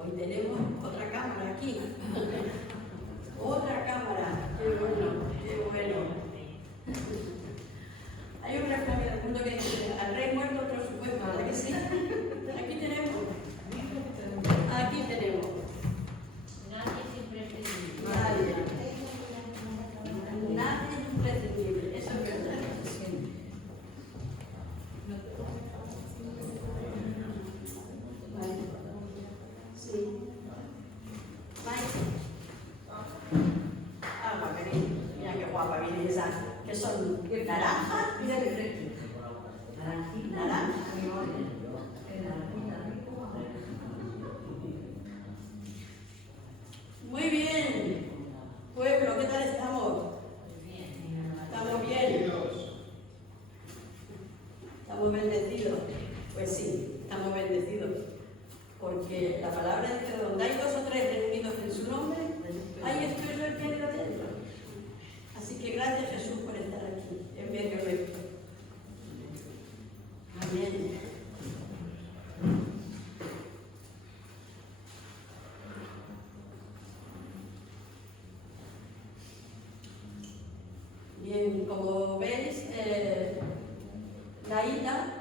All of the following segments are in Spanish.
Hoy tenemos otra cámara aquí. Otra cámara. Qué bueno, qué bueno. Hay un refrán en el mundo que dice, al rey muerto otro su pueblo, ¿verdad que sí? Aquí tenemos. Aquí tenemos. Nadie es imprescindible. Nadie. Nadie es imprescindible. Eso es verdad. Vale. Sí. Agua, cariño. Mira qué guapa viene esa. Que son naranja. Mira qué fresquito. Naranja. Muy bien. Pueblo, ¿qué tal estamos? ¿Estamos bien? ¿Estamos bendecidos? Pues sí, estamos bendecidos. Porque la palabra dice, donde hay 2 o 3 reunidos en su nombre, ahí estoy yo en medio de ellos. Así que gracias Jesús por estar aquí, en medio nuestro. Amén. Bien, como veis, la isla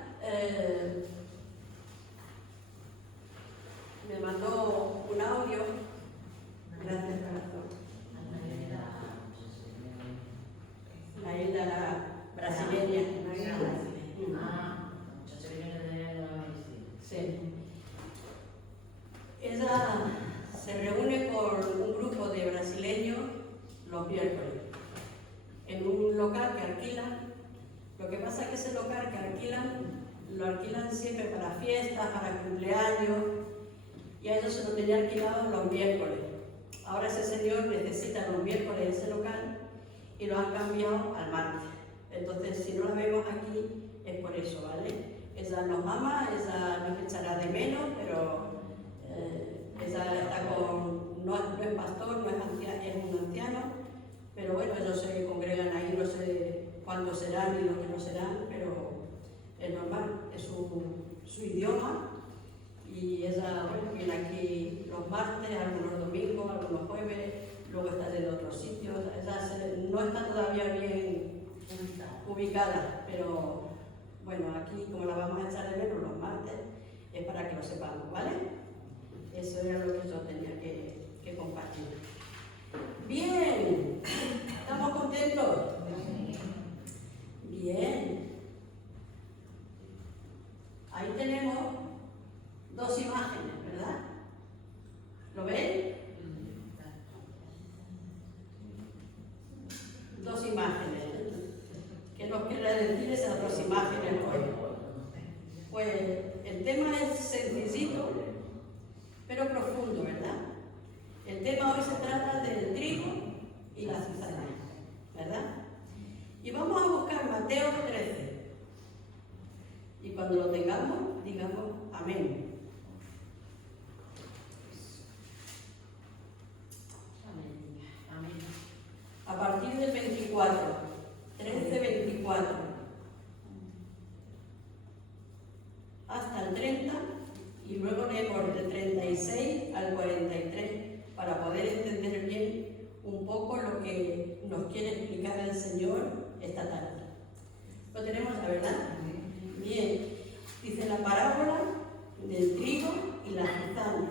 me mandó un audio. Gracias, corazón. La isla brasileña. Sí. Ella se reúne con un grupo de brasileños los miércoles en un local que alquilan. Lo que pasa es que ese local que alquilan, lo alquilan siempre para fiestas, para cumpleaños, y a ellos se lo tenía alquilado los miércoles. Ahora ese señor necesita los miércoles ese local y lo han cambiado al martes. Entonces, si no la vemos aquí, es por eso, ¿vale? Ella nos ama, ella nos echará de menos, pero ella está con, no es pastor, no es anciano, es un anciano, pero bueno, ellos se congregan ahí, no sé cuándo serán ni lo que no serán, pero es normal, es su idioma, y ella, bueno, viene aquí los martes, algunos domingos, algunos jueves, luego está en otros sitios. Ella no está todavía bien ubicada, pero bueno, aquí como la vamos a echar de menos los martes, es para que lo sepamos, ¿vale? Eso era lo que yo tenía que compartir. Bien, ¿estamos contentos? Bien. Ahí tenemos 2 imágenes, ¿verdad? ¿Lo ven? 2 imágenes. ¿Qué nos quiere decir esas 2 imágenes hoy? Pues el tema es sencillito, pero profundo, ¿verdad? El tema hoy se trata del trigo y la cizaña, ¿verdad? Y vamos a buscar Mateo 13. Y cuando lo tengamos, digamos amén. Amén. A partir del 24, 13-24, hasta el 30, y luego leemos del 36 al 43 para poder entender bien un poco lo que nos quiere explicar el Señor esta tarde. ¿Lo tenemos, la verdad? Bien. Dice la parábola del trigo y la cizaña.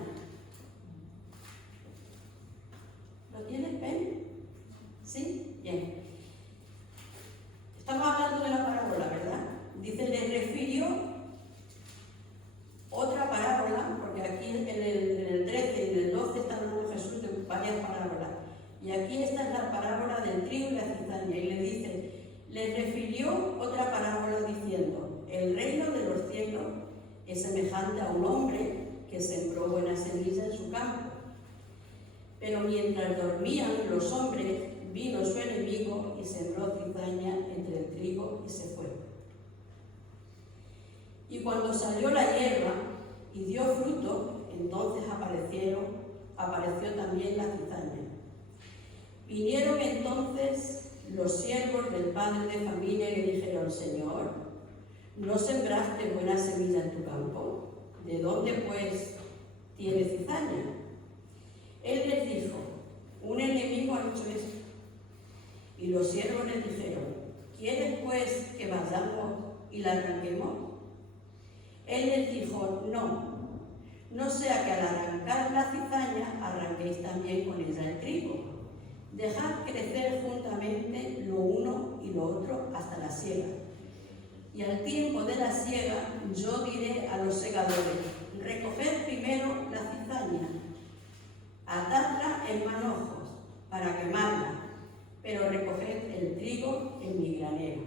¿Lo tienes, Ben? ¿Sí? Bien. Estamos hablando de la parábola, ¿verdad? Dice, le refirió otra parábola, porque aquí en el 13 y en el 12 está hablando Jesús de varias parábolas. Y aquí esta es la parábola del trigo y la cizaña. Y le dice, le refirió otra parábola diciendo, el reino de los cielos es semejante a un hombre que sembró buena semilla en su campo. Pero mientras dormían los hombres, vino su enemigo y sembró cizaña entre el trigo y se fue. Y cuando salió la hierba y dio fruto, entonces apareció también la cizaña. Vinieron entonces los siervos del padre de familia y le dijeron, Señor, ¿no sembraste buena semilla en tu campo? ¿De dónde pues tiene cizaña? hecho esto. Y los siervos le dijeron: ¿quieres pues que vayamos y la arranquemos? Él les dijo: no sea que al arrancar la cizaña arranquéis también con ella el trigo. Dejad crecer juntamente lo uno y lo otro hasta la siega. Y al tiempo de la siega yo diré a los segadores: recoged primero la cizaña, atadla en manojos para quemarla, pero recoged el trigo en mi granero.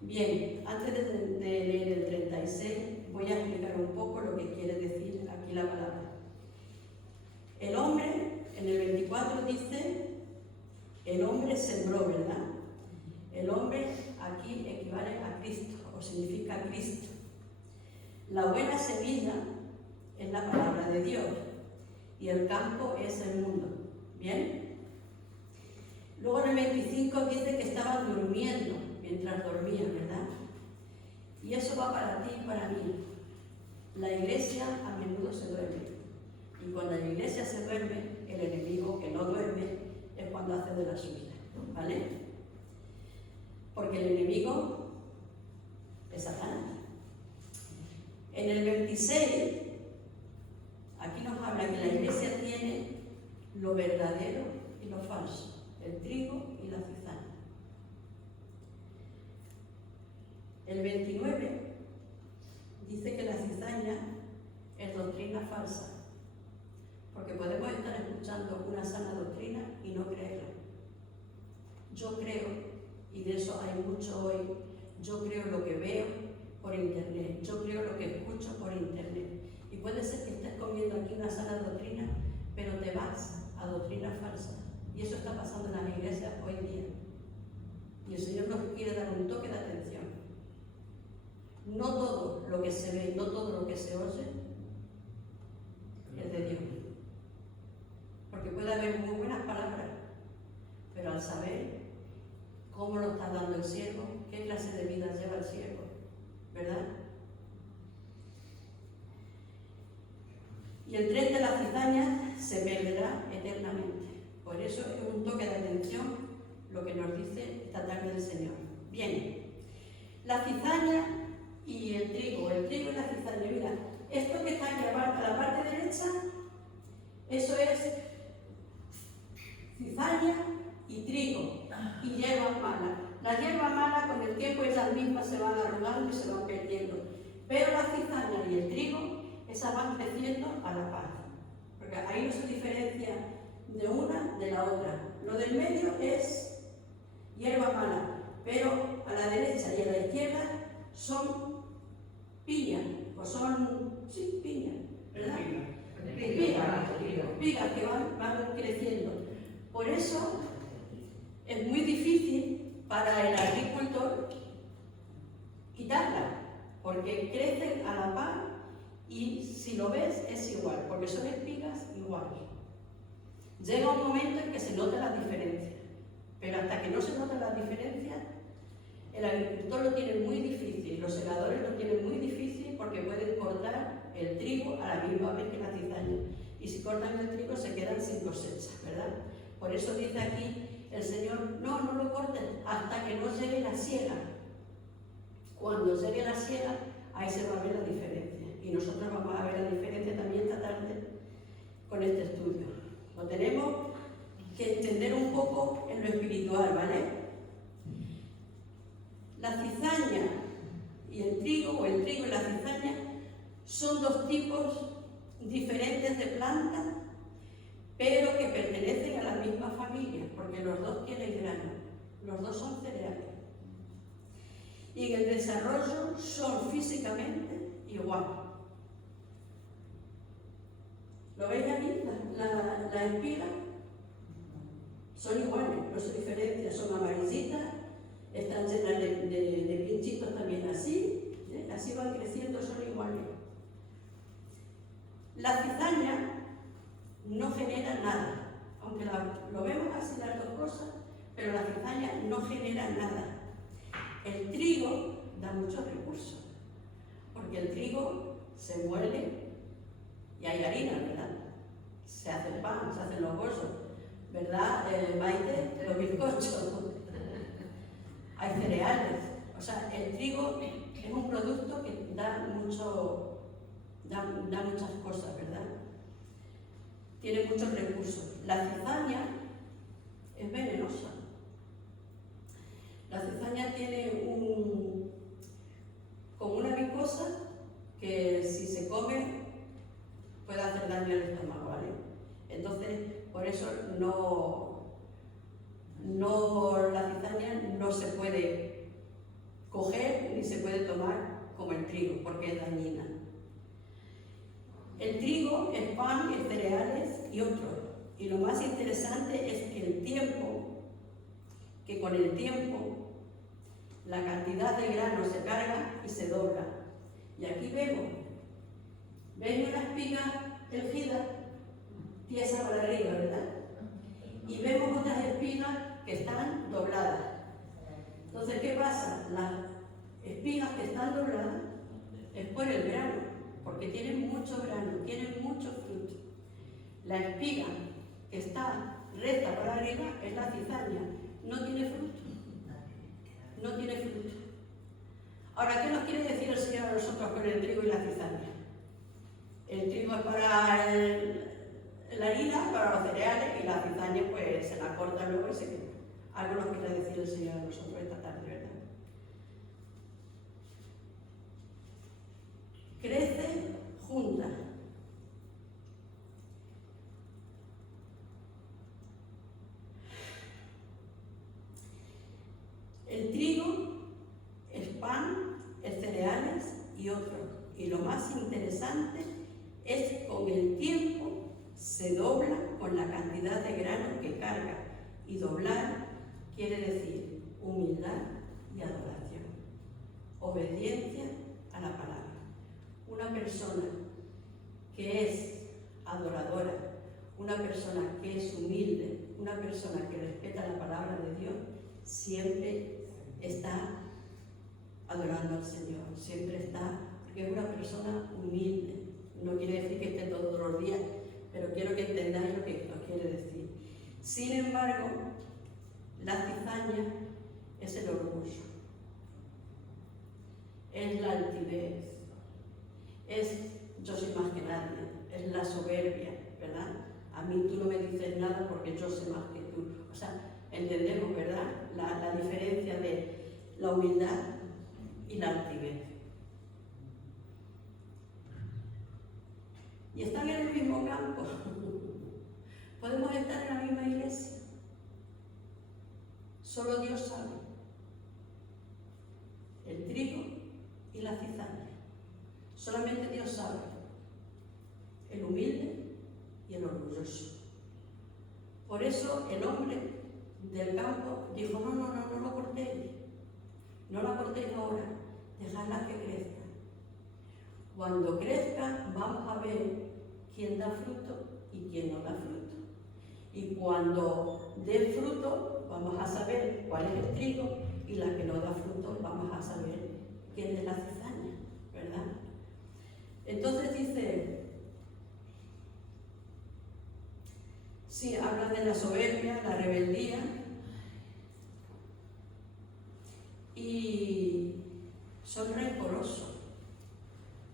Bien, antes de leer el 36, voy a explicar un poco lo que quiere decir aquí la palabra. El hombre, en el 24 dice, el hombre sembró, ¿verdad? El hombre aquí equivale a Cristo, o significa Cristo. La buena semilla es la palabra de Dios, y el campo es el mundo. ¿Bien? Luego en el 25 dice que estaban durmiendo mientras dormían, ¿verdad? Y eso va para ti y para mí. La iglesia a menudo se duerme. Y cuando la iglesia se duerme, el enemigo que no duerme es cuando hace de la suya. ¿Vale? Porque el enemigo es Satanás. En el 26, aquí nos habla que la iglesia tiene lo verdadero y lo falso, el trigo y la cizaña. El 29 dice que la cizaña es doctrina falsa, porque podemos estar escuchando una sana doctrina y no creerla. Yo creo, y de eso hay mucho hoy, yo creo lo que veo por internet, yo creo lo que escucho por internet. Y puede ser que estés comiendo aquí una sana doctrina, pero te vas a doctrina falsa. Y eso está pasando en las iglesias hoy día. Y el Señor nos quiere dar un toque de atención. No todo lo que se ve, no todo lo que se oye es de Dios. Porque puede haber muy buenas palabras, pero al saber cómo lo está dando el siervo, qué clase de vida lleva el siervo, ¿verdad? Y el tren de la cizaña se perderá eternamente. Por eso es un toque de atención lo que nos dice esta tarde el Señor. Bien, la cizaña y el trigo y la cizaña. Mira, esto que está aquí a la parte derecha, eso es cizaña y trigo y hierbas malas. Las hierbas malas con el tiempo ellas mismas se van arrugando y se van perdiendo. Pero la cizaña y el trigo, esas van creciendo a la par. Porque ahí no se diferencia de una de la otra. Lo del medio es hierba mala, pero a la derecha y a la izquierda son piña, o son, sí, piña, ¿verdad? Pigas que van creciendo. Por eso es muy difícil para el agricultor quitarla, porque crecen a la par y si lo ves es igual, porque son espigas iguales. Llega un momento en que se nota la diferencia, pero hasta que no se nota la diferencia, el agricultor lo tiene muy difícil, los segadores lo tienen muy difícil porque pueden cortar el trigo a la misma vez que la cizaña. Y si cortan el trigo se quedan sin cosecha, ¿verdad? Por eso dice aquí el Señor, no lo corten hasta que no llegue la siega. Cuando llegue la siega, ahí se va a ver la diferencia. Y nosotros vamos a ver la diferencia también esta tarde con este estudio. Lo tenemos que entender un poco en lo espiritual, ¿vale? La cizaña y el trigo, o el trigo y la cizaña, son dos tipos diferentes de plantas, pero que pertenecen a la misma familia, porque los dos tienen grano, los dos son cereales. Y en el desarrollo son físicamente iguales. ¿Lo veis aquí? La espiga son iguales, no se diferencian, son amarillitas, están llenas de pinchitos también así, así van creciendo, son iguales. La cizaña no genera nada, aunque lo vemos así las dos cosas, pero la cizaña no genera nada. El trigo da muchos recursos, porque el trigo se muele y hay harina, ¿verdad? Se hace el pan, se hacen los bollos, ¿verdad? Maite, los bizcochos. Hay cereales. O sea, el trigo es un producto que da muchas cosas, ¿verdad? Tiene muchos recursos. La cizaña es venenosa. La cizaña tiene como una micosa que si se come puede hacer daño al estómago, ¿vale? Entonces, por eso la cizaña no se puede coger ni se puede tomar como el trigo, porque es dañina. El trigo es pan, es cereales y otros. Y lo más interesante es que con el tiempo, la cantidad de grano se carga y se dobla. Y aquí ¿veis una espiga erguida? Tiesa para arriba, ¿verdad? Y vemos otras espigas que están dobladas. Entonces, ¿qué pasa? Las espigas que están dobladas es por el grano, porque tienen mucho grano, tienen mucho fruto. La espiga que está recta para arriba es la cizaña, no tiene fruto. No tiene fruto. Ahora, ¿qué nos quiere decir el Señor a nosotros con el trigo y la cizaña? El trigo es para la harina, para los cereales, y la cizaña pues se la corta luego y se quema. Algo nos quiere decir el Señor a nosotros esta tarde, ¿verdad? Crece junta. El trigo es pan, es cereales y otros. Y lo más interesante es que con el tiempo se dobla con la cantidad de grano que carga. Y doblar quiere decir humildad y adoración. Obediencia a la palabra. Una persona que es adoradora, una persona que es humilde, una persona que respeta la palabra de Dios, siempre está adorando al Señor, siempre está, porque es una persona humilde. No quiere decir que esté todos los días, pero quiero que entendáis lo que os quiere decir. Sin embargo, la cizaña es el orgullo, es la altivez, es yo soy más que nadie, es la soberbia, ¿verdad? A mí tú no me dices nada porque yo sé más que tú. O sea, entendemos, ¿verdad? La diferencia de la humildad y la altivez. Y están en el mismo campo. Podemos estar en la misma iglesia. Solo Dios sabe. El trigo y la cizaña. Solamente Dios sabe. El humilde y el orgulloso. Por eso el hombre del campo dijo, no lo cortéis. No la cortéis ahora, dejadla que crezca. Cuando crezca, vamos a ver quién da fruto y quién no da fruto. Y cuando dé fruto, vamos a saber cuál es el trigo, y la que no da fruto, vamos a saber quién es la cizaña, ¿verdad? Entonces dice, sí, habla de la soberbia, la rebeldía, y son rencorosos.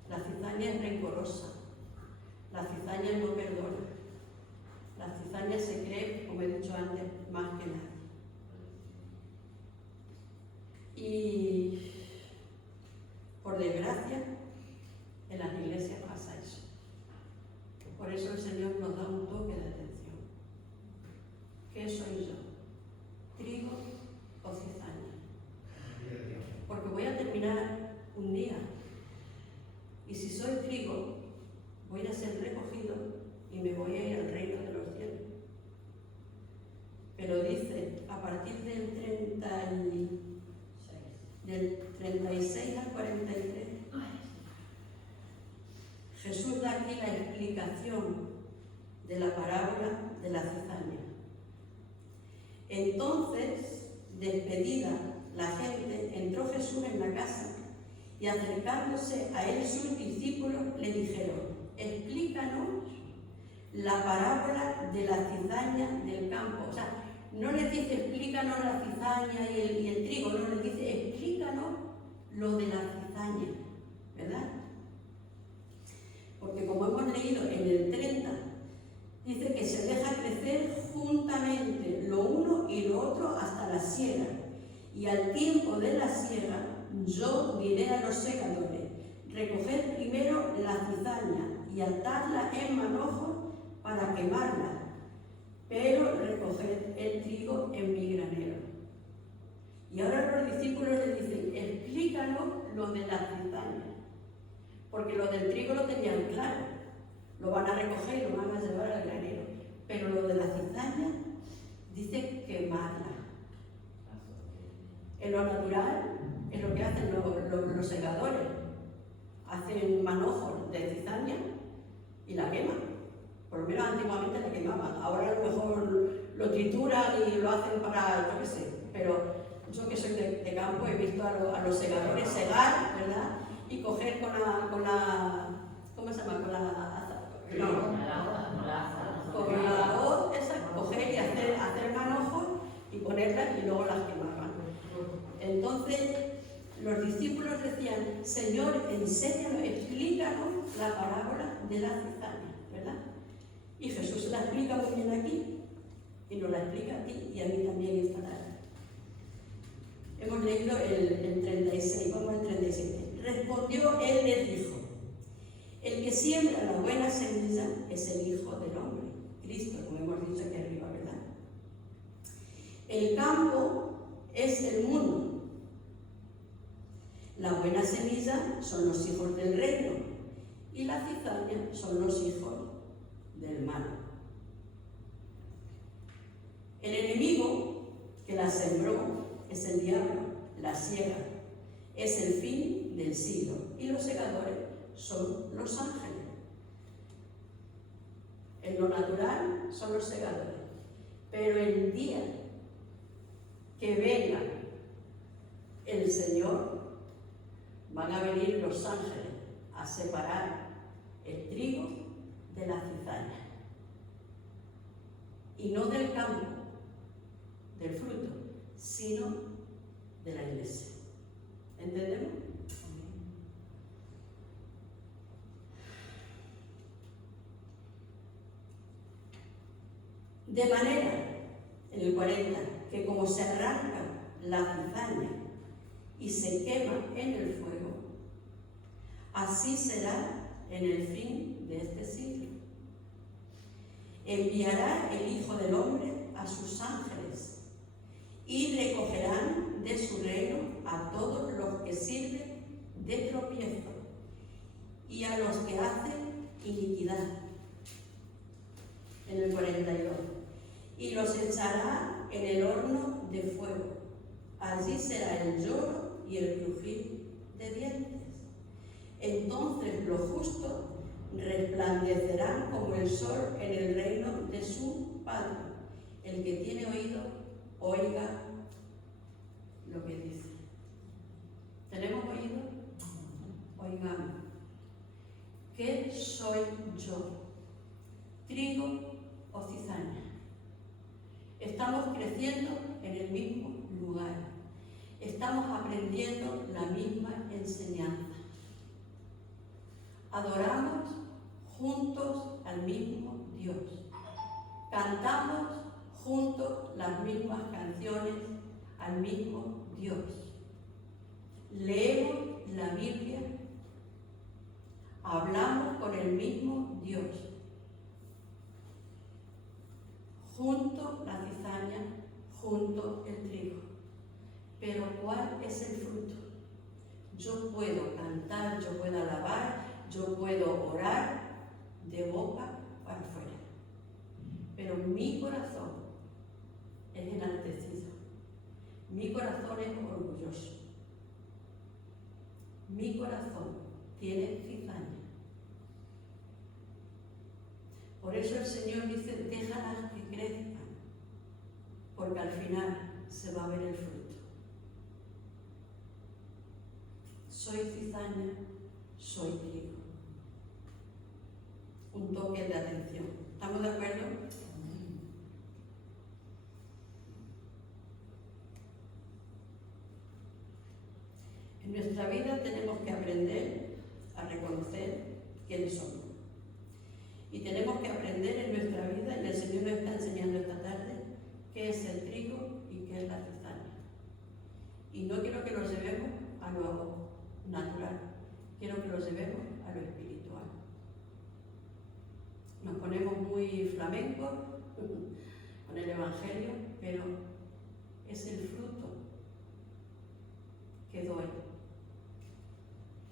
La cizaña es rencorosa, la cizaña no perdona, la cizaña se cree, como he dicho antes, más que nadie. Y por desgracia, en las iglesias pasa eso. Por eso el Señor nos da un toque de atención. ¿Qué soy yo? ¿Trigo o cizaña? Porque voy a terminar un día. Y si soy trigo, voy a ser recogido y me voy a ir al reino de los cielos. Pero dice, a partir del 36 al 43, Jesús da aquí la explicación de la parábola de la cizaña. Entonces, despedida la gente, entró Jesús en la casa y acercándose a él sus discípulos le dijeron, explícanos la parábola de la cizaña del campo. O sea, no les dice explícanos la cizaña y el trigo, no, les dice explícanos lo de la cizaña, ¿verdad? Porque como hemos leído en el 30, dice que se deja crecer juntamente lo uno y lo otro hasta la siega. Y al tiempo de la siega, yo diré a los segadores, recoged primero la cizaña y atadla en manojos para quemarla, pero recoged el trigo en mi granero. Y ahora los discípulos le dicen, explícanos lo de la cizaña, porque lo del trigo lo tenían claro, lo van a recoger y lo van a llevar al granero, pero lo de la cizaña dice quemarla. En lo natural es lo que hacen los segadores, hacen manojos de cizaña y la queman. Por lo menos antiguamente la quemaban, ahora a lo mejor lo trituran y lo hacen para, yo qué sé, pero yo que soy de campo he visto a los segadores segar, ¿verdad? Y coger con la ¿cómo se llama? Con la hoz, esa, coger y hacer manojos y ponerlas y luego las quemaban. Entonces los discípulos decían, Señor, enséñanos, explícanos la parábola de la cizaña, ¿verdad? Y Jesús la explica muy bien aquí, y nos la explica a ti y a mí también esta tarde. Hemos leído el 36, vamos al 37. Respondió, él les dijo, el que siembra la buena semilla es el Hijo del Hombre, Cristo, como hemos dicho aquí arriba, ¿verdad? El campo es el mundo. La buena semilla son los hijos del reino y la cizaña son los hijos del mal. El enemigo que la sembró es el diablo, la siega, es el fin del siglo y los segadores son los ángeles. En lo natural son los segadores, pero el día que venga el Señor van a venir los ángeles a separar el trigo de la cizaña. Y no del campo, del fruto, sino de la iglesia. ¿Entendemos? De manera, en el 40, que como se arranca la cizaña y se quema en el fuego, así será en el fin de este siglo. Enviará el Hijo del Hombre a sus ángeles y recogerán de su reino a todos los que sirven de tropiezo y a los que hacen iniquidad. En el 42. Y los echará en el horno de fuego. Allí será el lloro y el crujir de dientes. Entonces los justos resplandecerán como el sol en el reino de su Padre. El que tiene oído, oiga lo que dice. ¿Tenemos oído? Oigamos. ¿Qué soy yo? ¿Trigo o cizaña? Estamos creciendo en el mismo lugar. Estamos aprendiendo la misma enseñanza. Adoramos juntos al mismo Dios. Cantamos juntos las mismas canciones al mismo Dios. Leemos la Biblia. Hablamos con el mismo Dios. Junto la cizaña, junto el trigo. Pero ¿cuál es el fruto? Yo puedo cantar, yo puedo alabar, yo puedo orar de boca para afuera. Pero mi corazón es enaltecido. Mi corazón es orgulloso. Mi corazón tiene cizaña. Por eso el Señor dice, déjalas que crezcan, porque al final se va a ver el fruto. Soy cizaña, soy trigo. Un toque de atención. ¿Estamos de acuerdo? En nuestra vida tenemos que aprender a reconocer quiénes somos. Y tenemos que aprender en nuestra vida, y el Señor nos está enseñando esta tarde, qué es el trigo y qué es la cizaña. Y no quiero que lo llevemos a lo natural, quiero que lo llevemos a lo espiritual. Nos ponemos muy flamencos con el Evangelio, pero es el fruto que doy.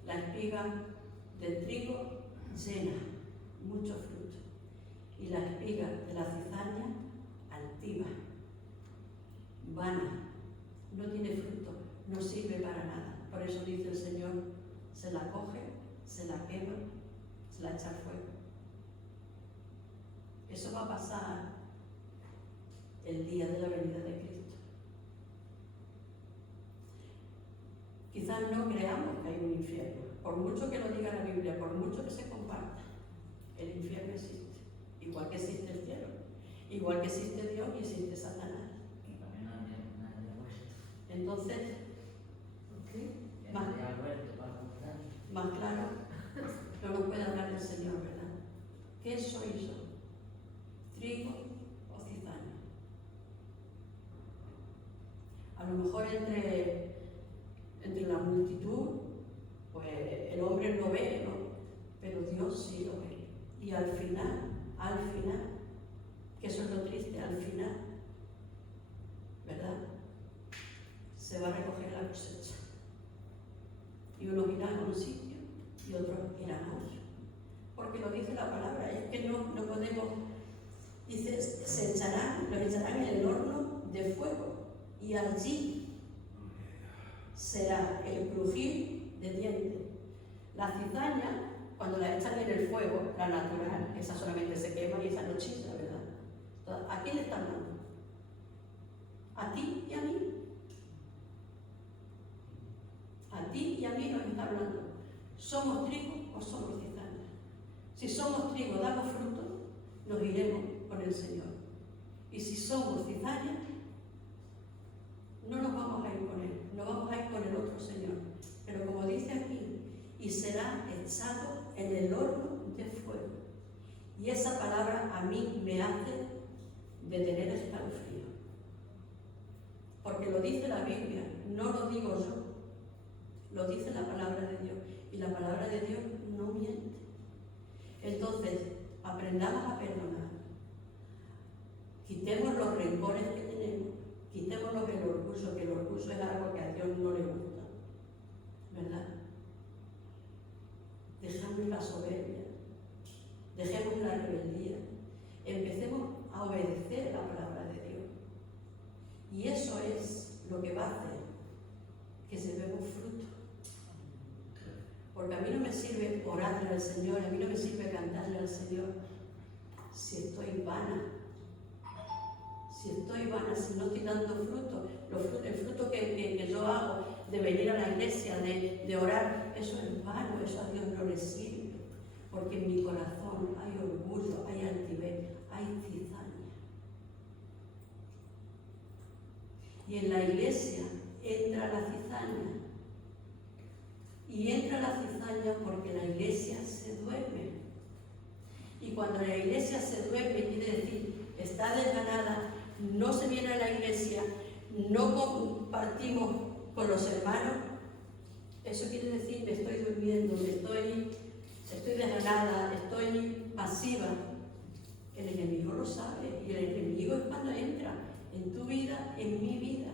La espiga del trigo llena, mucho fruto, y la espiga de la cizaña altiva, vana, no tiene fruto, no sirve para nada. Por eso dice el Señor, se la coge, se la quema, se la echa al fuego. Eso va a pasar el día de la venida de Cristo. Quizás no creamos que hay un infierno, por mucho que lo diga la Biblia, por mucho que se comparta, el infierno existe, igual que existe el cielo, igual que existe Dios y existe Satanás. Entonces, más claro, no nos puede hablar el Señor, ¿verdad? ¿Qué soy yo? ¿Trigo o cizaña? A lo mejor entre la multitud, pues el hombre no ve, ¿no? Pero Dios sí lo ve. Y al final, que eso es lo triste, al final, ¿verdad? Se va a recoger la cosecha. Y unos irán a un sitio y otros irán a otro. Porque lo dice la palabra, es que no podemos, dice, los echarán en el horno de fuego y allí será el crujir de dientes. La cizaña, cuando la echan en el fuego, la natural, esa solamente se quema y esa no chilla, ¿verdad? Entonces, ¿a quién le están dando? ¿A ti y a mí? A ti y a mí nos está hablando. ¿Somos trigo o somos cizaña? Si somos trigo, damos fruto, nos iremos con el Señor. Y si somos cizaña, no nos vamos a ir con Él, no vamos a ir con el otro Señor. Pero como dice aquí, y será echado en el horno de fuego. Y esa palabra a mí me hace de tener escalofrío. Porque lo dice la Biblia, no lo digo yo. Lo dice la palabra de Dios. Y la palabra de Dios no miente. Entonces, aprendamos a perdonar. Quitemos los rencores que tenemos. Quitémonos el orgullo, que el orgullo es algo que a Dios no le gusta. ¿Verdad? Dejamos la soberbia. Dejemos la rebeldía. Empecemos a obedecer la palabra de Dios. Y eso es lo que va a hacer que llevemos fruto. Porque a mí no me sirve orarle al Señor, a mí no me sirve cantarle al Señor si estoy vana. Si estoy vana, si no estoy dando fruto, el fruto que yo hago de venir a la iglesia, de orar, eso es vano, eso a Dios no le sirve. Porque en mi corazón hay orgullo, hay altivez, hay cizaña. Y en la iglesia entra la cizaña. Y entra la cizaña porque la iglesia se duerme. Y cuando la iglesia se duerme, quiere decir, está desganada, no se viene a la iglesia, no compartimos con los hermanos, eso quiere decir, me estoy durmiendo, estoy desganada, estoy pasiva. El enemigo lo sabe, y el enemigo es cuando entra en tu vida, en mi vida.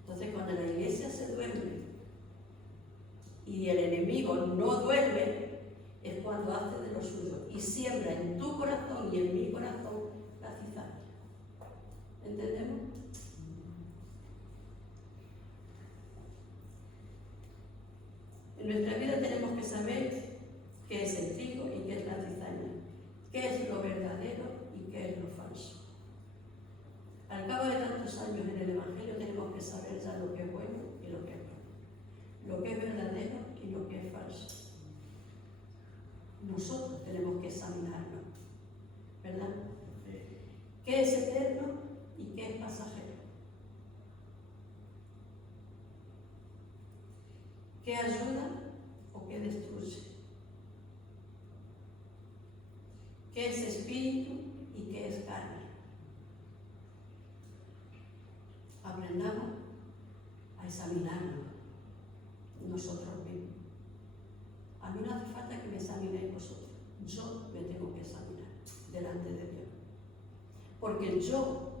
Entonces, cuando la iglesia se duerme y el enemigo no duerme, es cuando hace de lo suyo y siembra en tu corazón y en mi corazón la cizaña. ¿Entendemos? En nuestra vida tenemos que saber qué es el trigo y qué es la cizaña, qué es lo verdadero y qué es lo falso. Al cabo de tantos años en el Evangelio tenemos que saber ya lo que es bueno y lo que es malo, lo que es verdadero y lo que es falso. Nosotros tenemos que examinarnos, ¿verdad? qué es eterno y qué es pasajero. ¿Qué ayuda o qué destruye? ¿Qué es espíritu y qué es carne? Aprendamos a examinarnos nosotros mismos. A mí no hace falta que me examinéis vosotros. Yo me tengo que examinar delante de Dios. Porque yo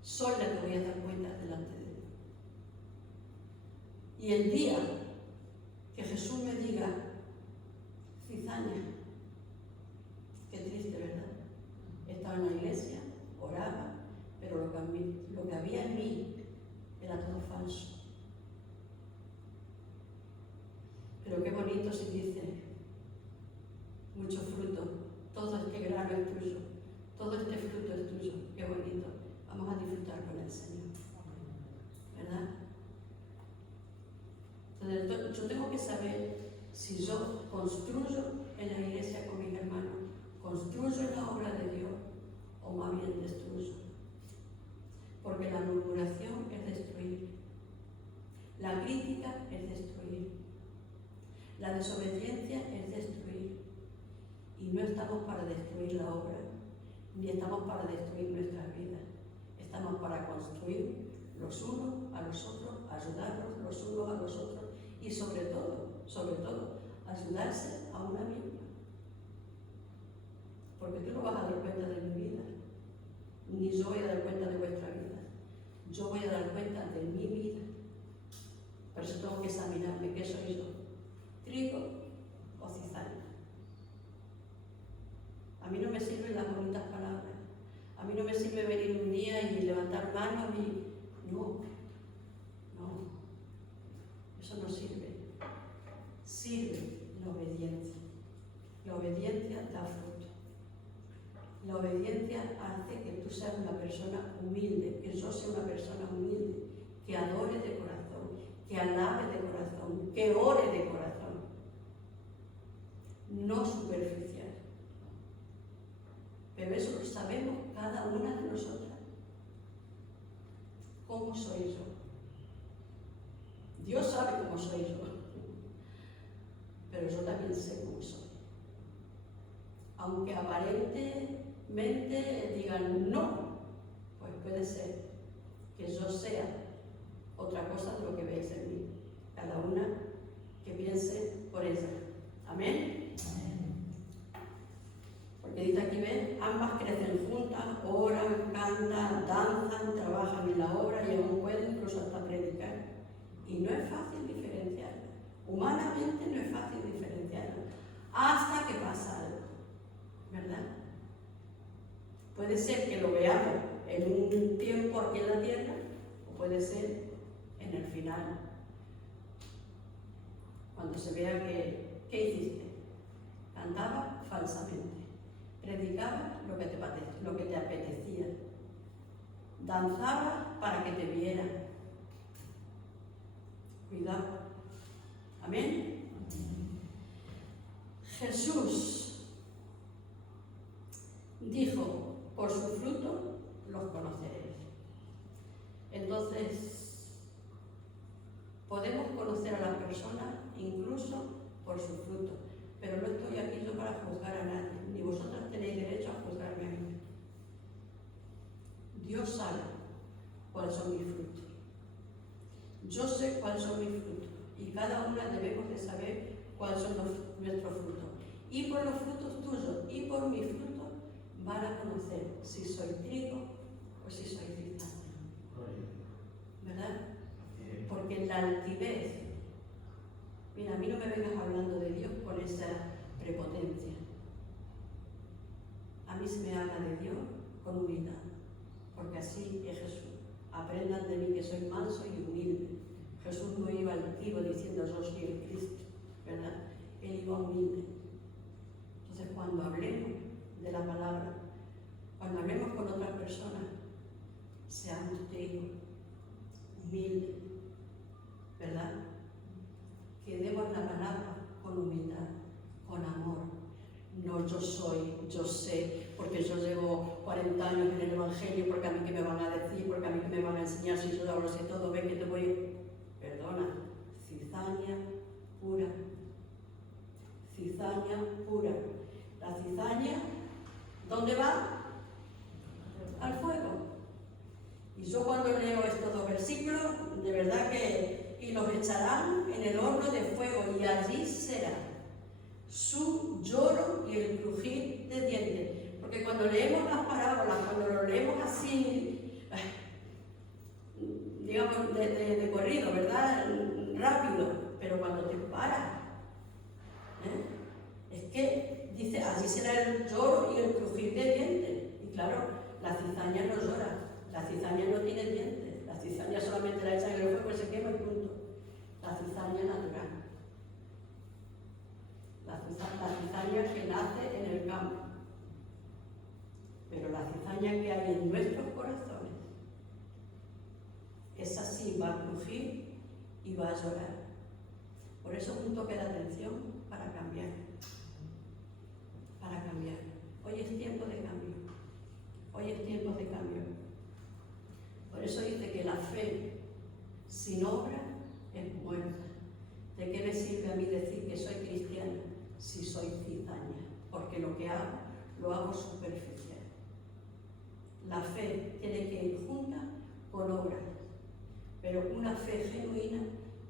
soy la que voy a dar cuenta delante de Dios. Y el día que Jesús me diga, cizaña, qué triste, ¿verdad? Estaba en la iglesia, oraba, pero lo que había en mí era todo falso. Pero qué bonito se dice, mucho fruto, todo este grano es tuyo, todo este fruto es tuyo, qué bonito. Vamos a disfrutar con el Señor, ¿verdad? Entonces yo tengo que saber si yo construyo en la iglesia con mis hermanos, construyo en la obra de Dios o más bien destruyo. Porque la murmuración es destruir, la crítica es destruir, la desobediencia es destruir. Y no estamos para destruir la obra, ni estamos para destruir nuestras vidas. Estamos para construir los unos a los otros, ayudarnos los unos a los otros y sobre todo, ayudarse a una misma. Porque tú no vas a dar cuenta de mi vida, ni yo voy a dar cuenta de vuestra vida. Yo voy a dar cuenta de mi vida. Por eso tengo que examinarme qué soy yo, trigo o cizaña. A mí no me sirven las bonitas palabras. A mí no me sirve venir un día y levantar manos y... No. Eso no sirve. Sirve la obediencia. La obediencia da fruto. La obediencia hace que tú seas una persona humilde, que yo sea una persona humilde, que adore de corazón, que alabe de corazón, que ore de corazón. No superficial. Pero eso lo sabemos cada una de nosotras. ¿Cómo soy yo? Dios sabe cómo soy yo. Pero yo también sé cómo soy. Aunque aparentemente digan no, pues puede ser que yo sea otra cosa de lo que veis en mí. Cada una que piense por ella. Amén. Porque dice aquí, ven, ambas crecen juntas, oran, cantan, danzan, trabajan en la obra y aún pueden incluso hasta predicar. Y no es fácil diferenciarlo. Humanamente no es fácil diferenciarlo. Hasta que pasa algo, ¿verdad? Puede ser que lo veamos en un tiempo aquí en la tierra, o puede ser en el final. Cuando se vea que, ¿qué hiciste? Cantaba falsamente. Predicaba lo que te apetecía. Danzaba para que te vieran. Cuidado. Amén. Jesús dijo, por su fruto los conoceréis. Entonces, podemos conocer a las personas incluso por su fruto. Pero no estoy aquí yo para juzgar a nadie, ni vosotros tenéis derecho a juzgarme a mí. Dios sabe cuáles son mis frutos. Yo sé cuáles son mis frutos y cada una debemos de saber cuáles son nuestros frutos. Y por los frutos tuyos y por mis frutos van a conocer si soy trigo o si soy cizaña. ¿Verdad? Porque en la altivez, mira, a mí no me vengas hablando de Dios con esa prepotencia. A mí se me habla de Dios con humildad, porque así es Jesús. Aprendan de mí que soy manso y humilde. Jesús no iba altivo diciendo yo soy el Cristo, ¿verdad? Él iba humilde. Entonces cuando hablemos de la palabra, cuando hablemos con otras personas, seamos trigo, humilde, ¿verdad? Que demos la palabra con humildad, con amor. No yo soy, yo sé, porque porque yo llevo 40 años en el Evangelio, porque a mí qué me van a decir, porque a mí qué me van a enseñar si yo lo sé todo, ven que te voy... Perdona, cizaña pura. Cizaña pura. La cizaña, ¿dónde va? Al fuego. Y yo cuando leo estos dos versículos, de verdad que... Y los echarán en el horno de fuego, y allí será su lloro y el crujir de dientes. Porque cuando leemos las parábolas, cuando lo leemos así, digamos de corrido, ¿verdad? Rápido, pero cuando te paras, es que dice, allí será el lloro y el crujir de dientes. Y claro, la cizaña no llora, la cizaña no tiene dientes, la cizaña solamente la echan en el fuego y se quema y punto. La cizaña natural. La cizaña que nace en el campo. Pero la cizaña que hay en nuestros corazones, esa sí va a crujir y va a llorar. Por eso un toque de atención para cambiar. Para cambiar. Hoy es tiempo de cambio. Hoy es tiempo de cambio. Por eso dice que la fe sin obra es muerta. ¿De qué me sirve a mí decir que soy cristiana si soy cizaña? Porque lo que hago, lo hago superficial. La fe tiene que ir junta con obras, pero una fe genuina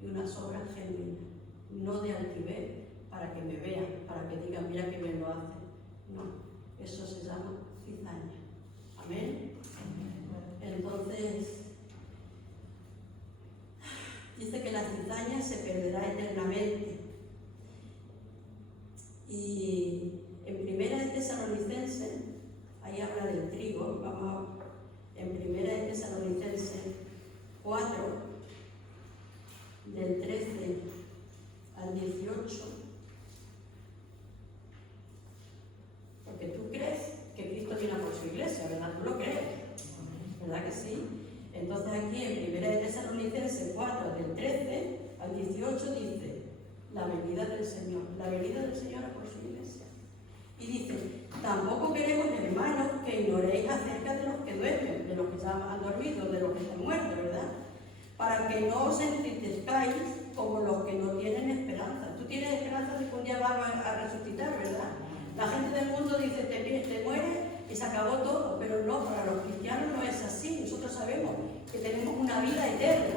y unas obras genuinas, no de altivez para que me vean, para que digan, mira que bien lo hace. No, eso se llama cizaña. Amén. Entonces, dice que la cizaña se perderá eternamente. Y en Primera de Tesalonicenses, ahí habla del trigo, vamos en Primera de Tesalonicenses 4, del 13 al 18, porque tú crees que Cristo viene por su iglesia, ¿verdad? Tú lo crees, ¿verdad que sí? Entonces aquí en Primera de Tesalonicenses 4, del 13 al 18 dice, la venida del Señor. La venida del Señor es por su iglesia. Y dice, tampoco queremos, hermanos, que ignoréis acerca de los que duermen, de los que ya han dormido, de los que están muertos, ¿verdad? Para que no os entristezcáis como los que no tienen esperanza. Tú tienes esperanza de que un día vas a resucitar, ¿verdad? La gente del mundo dice, te mueres y se acabó todo, pero no, para los cristianos no es así. Nosotros sabemos que tenemos una vida eterna.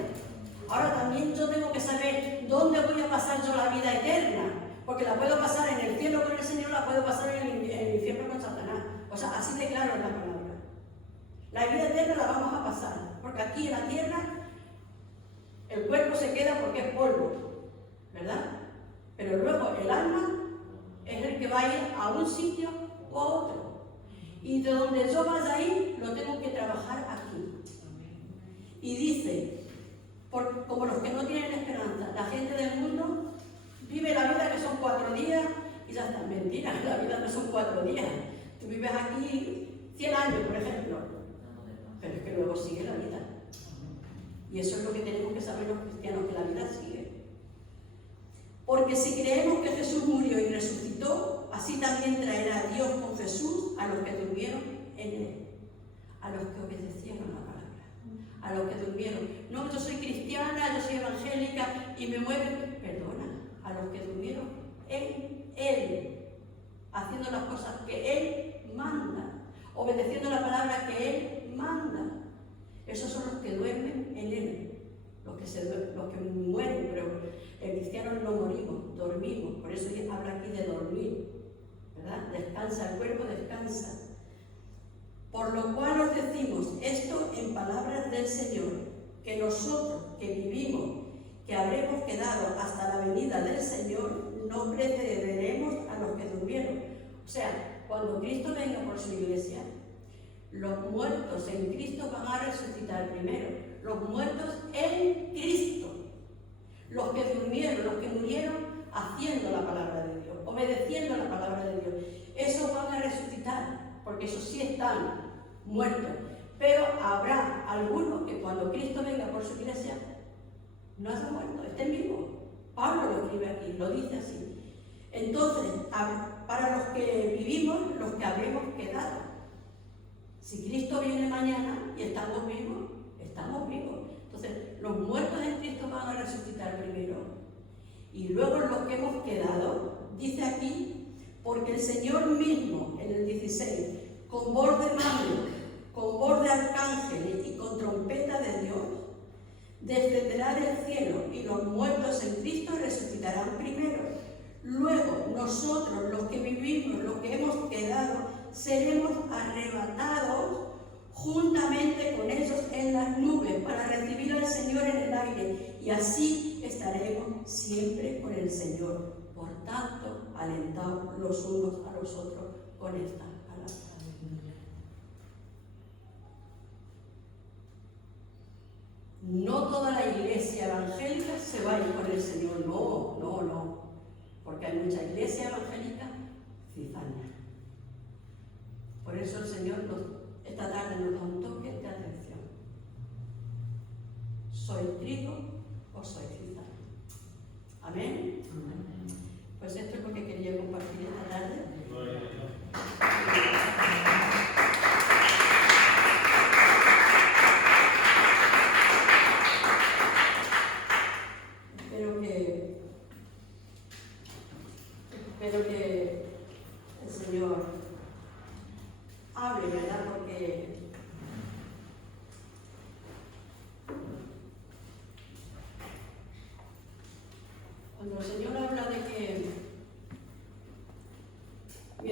Ahora también yo tengo que saber dónde voy a pasar yo la vida eterna, porque la puedo pasar en el cielo con el Señor, la puedo pasar en el infierno con Satanás. O sea, así de claro es la palabra. La vida eterna la vamos a pasar, porque aquí en la tierra el cuerpo se queda porque es polvo, ¿verdad? Pero luego el alma es el que va a ir a un sitio u otro. Y de donde yo vaya a ir, lo tengo que trabajar aquí. Y dice, como los que no tienen esperanza, la gente del mundo vive la vida que son 4 días y ya está. Mentira, la vida no son 4 días. Tú vives aquí 100 años, por ejemplo, pero es que luego sigue la vida. Y eso es lo que tenemos que saber los cristianos, que la vida sigue. Porque si creemos que Jesús murió y resucitó, así también traerá Dios con Jesús a los que durmieron en Él, a los que obedecieron la palabra, a los que durmieron. No, yo soy cristiana, yo soy evangélica y me mueven. Perdona, a los que durmieron en Él, haciendo las cosas que Él manda, obedeciendo la palabra que Él manda. Esos son los que duermen en Él, los que mueren, pero el cristiano no morimos, dormimos. Por eso habla aquí de dormir, ¿verdad? Descansa, el cuerpo descansa. Por lo cual os decimos esto en palabras del Señor, que nosotros que vivimos, que habremos quedado hasta la venida del Señor, no precederemos a los que durmieron. O sea, cuando Cristo venga por su iglesia, los muertos en Cristo van a resucitar primero. Los muertos en Cristo. Los que durmieron, los que murieron haciendo la palabra de Dios, obedeciendo la palabra de Dios. Esos van a resucitar, porque esos sí están muertos. Pero habrá algunos que cuando Cristo venga por su iglesia no hayan muerto, estén vivos. Pablo lo escribe aquí, lo dice así. Entonces, para los que vivimos, los que habremos quedado. mañana y estamos vivos, estamos vivos. Entonces, los muertos en Cristo van a resucitar primero. Y luego los que hemos quedado, dice aquí, porque el Señor mismo, en el 16, con voz de mando, con voz de arcángeles y con trompeta de Dios, descenderá del cielo y los muertos en Cristo resucitarán primero. Luego nosotros, los que vivimos, los que hemos quedado, seremos arrebatados juntamente con ellos en las nubes para recibir al Señor en el aire, y así estaremos siempre con el Señor. Por tanto, alentaos los unos a los otros con esta palabra. No toda la iglesia evangélica se va a ir con el Señor, no, porque hay mucha iglesia evangélica cizaña. Por eso el Señor esta tarde nos da un toque de atención. ¿Soy trigo o soy cizaña? ¿Amén? Pues esto es lo que quería compartir esta tarde. Espero que el Señor hable, ¿verdad? Porque